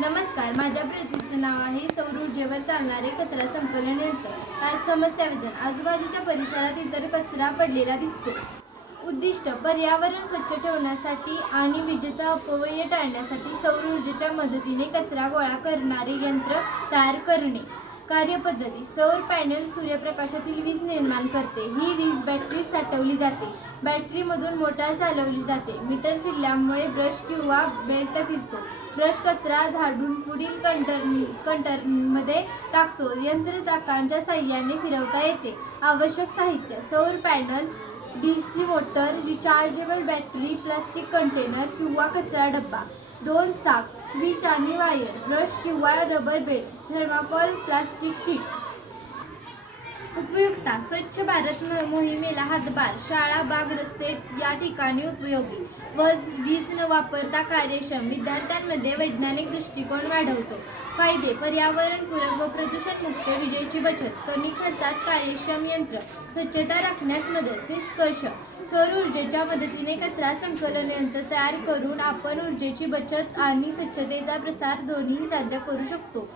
नमस्कार, माझ्या प्रतीचं नाव आहे. सौर ऊर्जेवर चालणारे कचरा संकलन यंत्र. आज समस्या विधान. आजूबाजूच्या परिसरात इतर कचरा पडलेला दिसतो. उद्दिष्ट: पर्यावरण स्वच्छ ठेवण्यासाठी आणि विजेचा अपव्यय टाळण्यासाठी सौर ऊर्जेच्या मदतीने कचरा गोळा करणारे यंत्र तयार करणे. कार्यपद्धती: सौर पॅनल सूर्यप्रकाशातील वीज निर्माण करते. ही वीज बॅटरीत साठवली जाते. बॅटरीमधून मोटार चालवली जाते. मीटर फिरल्यामुळे ब्रश किंवा बेल्ट फिरतो. ब्रश कचरा झाडून पुढील कंटेनरमध्ये टाकतो. यंत्र चाकांच्या साहाय्याने फिरवता येते. आवश्यक साहित्य: सौर panel, DC motor, rechargeable battery, plastic container किंवा कचरा डब्बा, 2 चाक, स्विच आणि वायर, ब्रश किंवा rubber belt, thermocol plastic sheet. उपयुक्तता: स्वच्छ भारत मोहिमेला हातभार. शाळा, बाग, रस्ते या ठिकाणी उपयोगी. वीज न वापरता कार्यक्षम. विद्यार्थ्यांमध्ये वैज्ञानिक दृष्टिकोन वाढवतो. फायदे: पर्यावरणपूरक व प्रदूषणमुक्त विजेची बचत. कमी खर्चात कार्यक्षम यंत्र. स्वच्छता राखण्यास मदत. निष्कर्ष: सौर ऊर्जेच्या मदतीने कचरा संकलन यंत्र तयार करून आपण ऊर्जेची बचत आणि स्वच्छतेचा प्रसार दोन्ही साध्य करू शकतो.